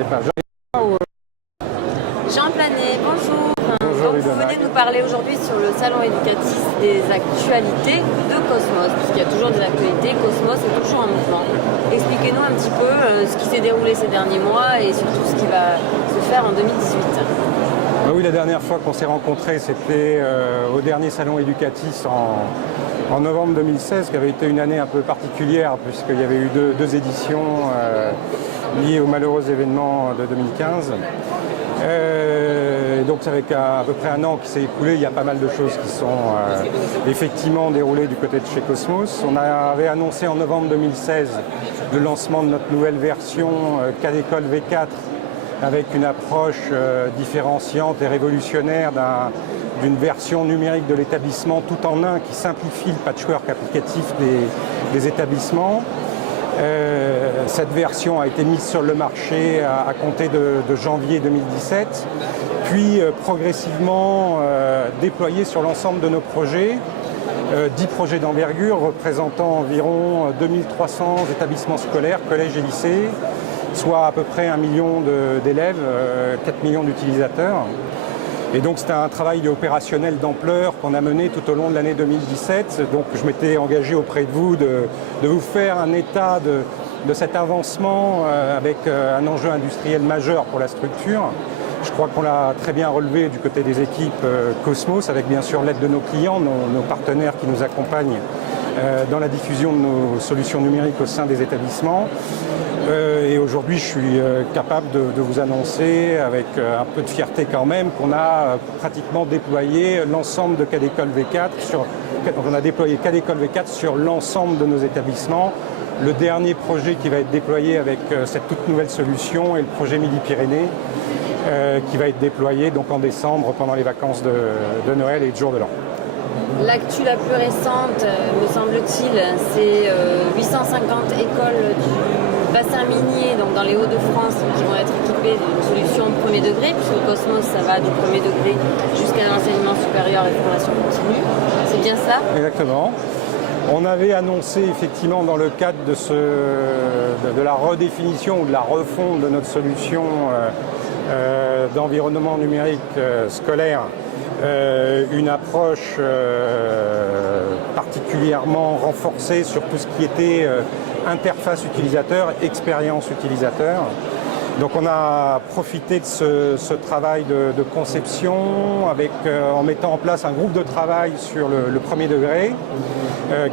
regardez pas. Jean Planet, bonjour. Bonjour, Donc, vous venez nous parler aujourd'hui sur le salon éducatif des actualités de Cosmos, puisqu'il y a toujours des actualités. Cosmos est toujours en mouvement. Expliquez-nous un petit peu ce qui s'est déroulé ces derniers mois et surtout ce qui va se faire en 2018. Oui, la dernière fois qu'on s'est rencontrés, c'était au dernier salon éducatif en novembre 2016, qui avait été une année un peu particulière, puisqu'il y avait eu deux éditions liées aux malheureux événements de 2015. Donc ça fait à peu près un an qui s'est écoulé, il y a pas mal de choses qui sont effectivement déroulées du côté de chez Cosmos. On avait annoncé en novembre 2016 le lancement de notre nouvelle version CADécole V4 avec une approche différenciante et révolutionnaire d'une version numérique de l'établissement tout en un qui simplifie le patchwork applicatif des établissements. Cette version a été mise sur le marché à compter de janvier 2017, puis progressivement déployée sur l'ensemble de nos projets. 10 projets d'envergure représentant environ 2300 établissements scolaires, collèges et lycées, soit à peu près 1 million d'élèves, 4 millions d'utilisateurs. Et donc c'était un travail opérationnel d'ampleur qu'on a mené tout au long de l'année 2017. Donc je m'étais engagé auprès de vous de vous faire un état de cet avancement avec un enjeu industriel majeur pour la structure. Je crois qu'on l'a très bien relevé du côté des équipes Cosmos, avec bien sûr l'aide de nos clients, nos partenaires qui nous accompagnent dans la diffusion de nos solutions numériques au sein des établissements. Et aujourd'hui, je suis capable de vous annoncer, avec un peu de fierté quand même, qu'on a pratiquement déployé l'ensemble de CADécole V4 on a déployé CADécole V4 sur l'ensemble de nos établissements. Le dernier projet qui va être déployé avec cette toute nouvelle solution est le projet Midi-Pyrénées, qui va être déployé donc en décembre pendant les vacances de Noël et de Jour de l'An. L'actu la plus récente, me semble-t-il, c'est 850 écoles du bassin minier, donc dans les Hauts-de-France, qui vont être équipées d'une solution de premier degré, puisque Cosmos, ça va du premier degré jusqu'à l'enseignement supérieur et formation continue. C'est bien ça? Exactement. On avait annoncé effectivement dans le cadre de la redéfinition ou de la refonte de notre solution d'environnement numérique scolaire, une approche particulièrement renforcée sur tout ce qui était interface utilisateur, expérience utilisateur. Donc on a profité de ce travail de conception en mettant en place un groupe de travail sur le premier degré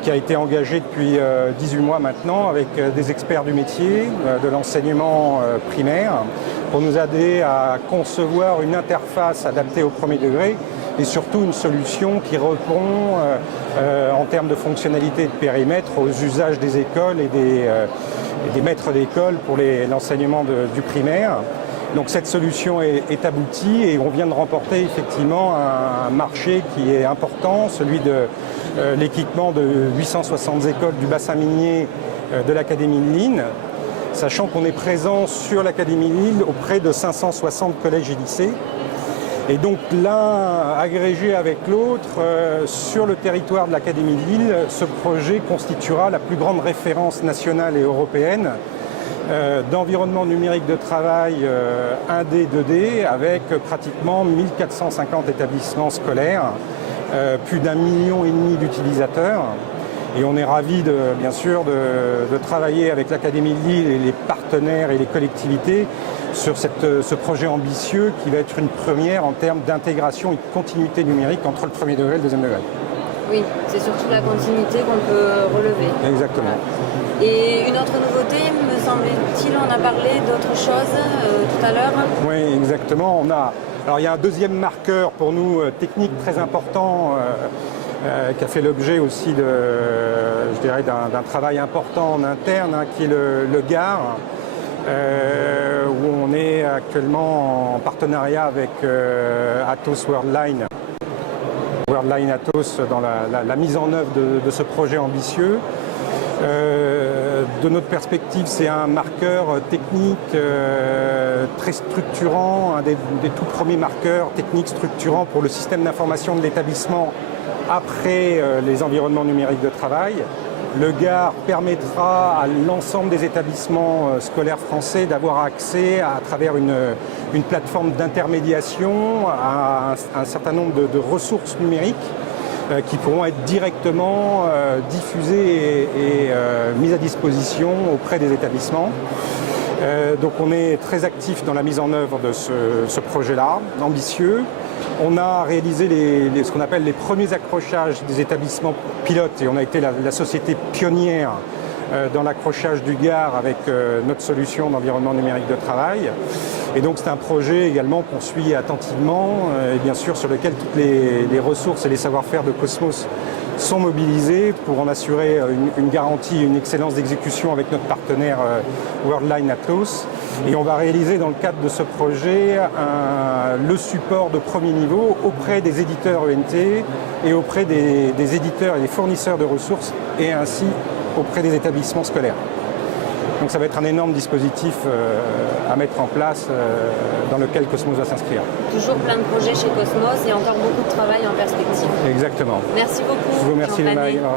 qui a été engagé depuis 18 mois maintenant avec des experts du métier, de l'enseignement primaire, pour nous aider à concevoir une interface adaptée au premier degré et surtout une solution qui répond en termes de fonctionnalité et de périmètre aux usages des écoles et des maîtres d'école pour l'enseignement du primaire. Donc cette solution est aboutie et on vient de remporter effectivement un marché qui est important, celui de l'équipement de 860 écoles du bassin minier de l'Académie de Lille, sachant qu'on est présent sur l'Académie de Lille auprès de 560 collèges et lycées. Et donc l'un agrégé avec l'autre, sur le territoire de l'Académie de Lille, ce projet constituera la plus grande référence nationale et européenne d'environnement numérique de travail 1D, 2D, avec pratiquement 1450 établissements scolaires, plus d'1,5 million d'utilisateurs. Et on est ravis bien sûr de travailler avec l'Académie de Lille et les partenaires et les collectivités sur ce projet ambitieux qui va être une première en termes d'intégration et de continuité numérique entre le premier degré et le deuxième degré. Oui, c'est surtout la continuité qu'on peut relever. Exactement. Et une autre nouveauté, me semble-t-il, on a parlé d'autre chose tout à l'heure. Oui, exactement. Alors il y a un deuxième marqueur pour nous technique très important qui a fait l'objet aussi d'un travail important en interne, qui est le GAR, où on est actuellement en partenariat avec Atos Worldline Atos dans la mise en œuvre de ce projet ambitieux. De notre perspective, c'est un marqueur technique très structurant, un des tout premiers marqueurs techniques structurants pour le système d'information de l'établissement après les environnements numériques de travail. Le GAR permettra à l'ensemble des établissements scolaires français d'avoir accès à travers une plateforme d'intermédiation à un certain nombre de ressources numériques qui pourront être directement diffusées et mises à disposition auprès des établissements. Donc on est très actif dans la mise en œuvre de ce projet-là, ambitieux. On a réalisé ce qu'on appelle les premiers accrochages des établissements pilotes et on a été la société pionnière dans l'accrochage du GAR avec notre solution d'environnement numérique de travail. Et donc c'est un projet également qu'on suit attentivement et bien sûr sur lequel toutes les ressources et les savoir-faire de Cosmos sont mobilisés pour en assurer une garantie, une excellence d'exécution avec notre partenaire Worldline Atos. Et on va réaliser dans le cadre de ce projet le support de premier niveau auprès des éditeurs ENT et auprès des éditeurs et des fournisseurs de ressources et ainsi auprès des établissements scolaires. Donc ça va être un énorme dispositif à mettre en place dans lequel Cosmos va s'inscrire. Toujours plein de projets chez Cosmos et encore beaucoup de travail en perspective. Exactement. Merci beaucoup. Je vous remercie, Jean Panet. Léna.